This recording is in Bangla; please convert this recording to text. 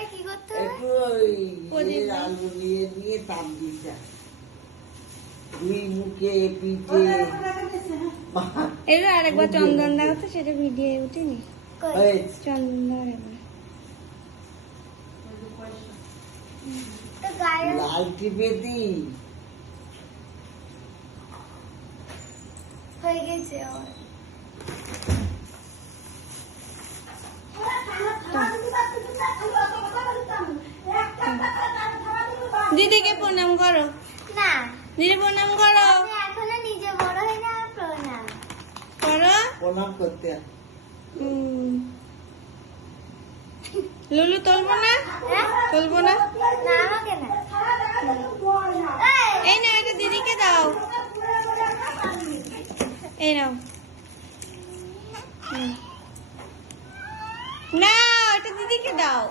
এবারে কি করতে হবে? একটু ওই আলু নিয়ে তাপ দিতে, দুই মুখে পিঠে। এবার আরেকবার চন্দন দাও তো, সেটা ভিডিও উঠেনি। চন্দন দাও এবার। তো গায়ে লাল টিপে দি। হয়ে গেছে আমার। দিদিকে প্রণাম করো। না, দিদি প্রণাম করো। আমি এখনো নিজে বড় হইনি, আর প্রণাম করো। প্রণাম করতে হয়। লুলু তুলবো না, তুলবো না। না, আমাকে না। এই নাও, এটা দিদিকে দাও। এই নাও। না, এটা দিদিকে দাও।